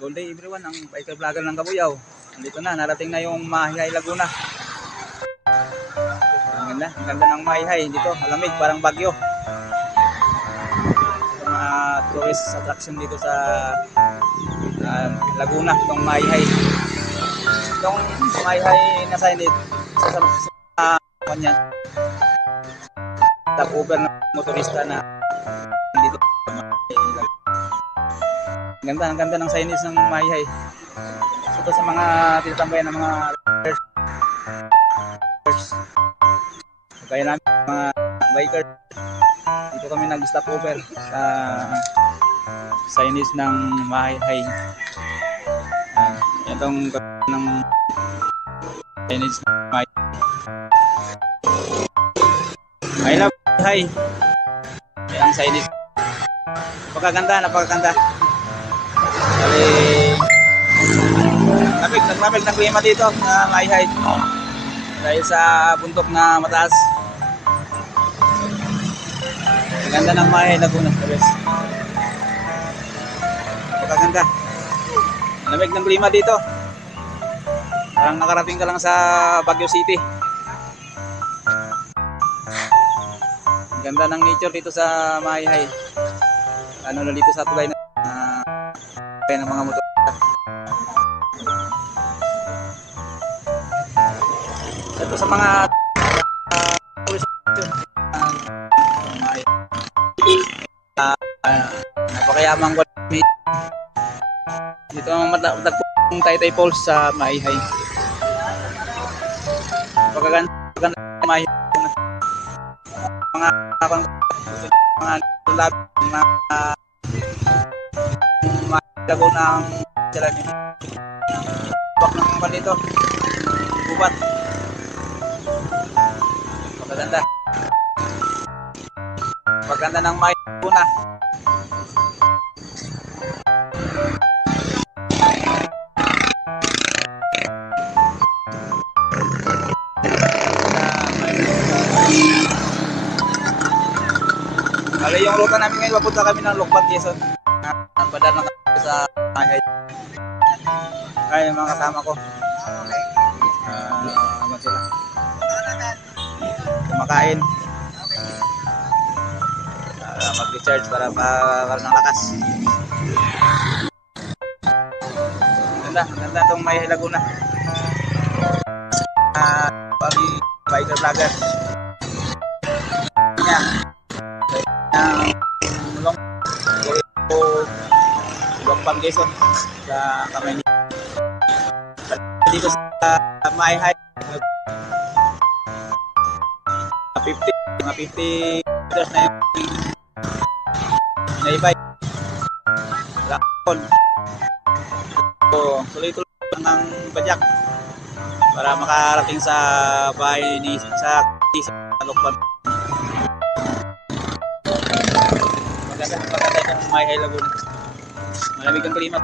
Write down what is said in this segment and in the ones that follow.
Good day everyone, ang biker vlogger ng Kabuyaw. Nandito na, narating na yung Mahihay, Laguna. Ang ganda ng Mahihay dito, malamig, parang Bagyo. Yung mga tourist attraction dito sa Laguna, itong Mahihay. Itong Mahihay na sign it, sa kanya, top over ng motorista na dito. Ang ganda ng signage ng Mahihay. Ito sa mga tinatambayan ng mga bikers. Kaya namin mga bikers. Dito kami nag-stop over sa signage ng Mahihay. Itong ng signage ng Mahihay. I love Mahihay. Ang signage. Napakaganda. Lamig ng klima dito sa Mahihay dahil sa bundok na mataas. Ganda ng Mahihay, Laguna. Napakaganda. Lamig ng klima dito. Parang nakarating ka lang sa Baguio City. Ganda ng nature dito sa Mahihay. Ano na dito sa tulay na ng mga motor. Ito sa mga napakayamang dito ang matagpong Taytay Falls sa Mahihay. Napakaganda ng Mahihay. Mga Laguna ang sila niyo. Bak ng mga dito. Bubat. Paganda ng Mahihay, Laguna. Bali yung ruta namin ngayon, papunta kami ng Lokban, Quezon. Padaan lang kami sa Mahihay. Kaya yung mga kasama ko. Ano sila? Kumakain. Mag-recharge para ng lakas. Ganda itong Mahihay, Laguna. Biker vlogger. Lokban, Quezon sa kamay dito sa Mahihay. Mga 50 meters na yung naibike. Lakon. So, tuloy-tuloy ng badyak para makarating sa bahay ni sa Lokban. Maganda yung Mahihay, Laguna. Malamig ang klima.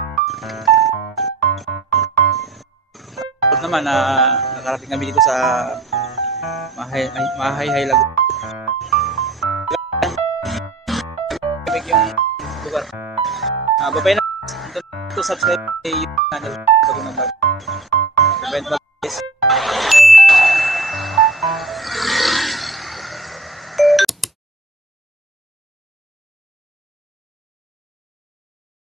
Tapos naman nakarating kami dito sa Mahihay, Laguna. Malamig yung lugar. Babay na. Ito subscribe sa YouTube channel. Bye.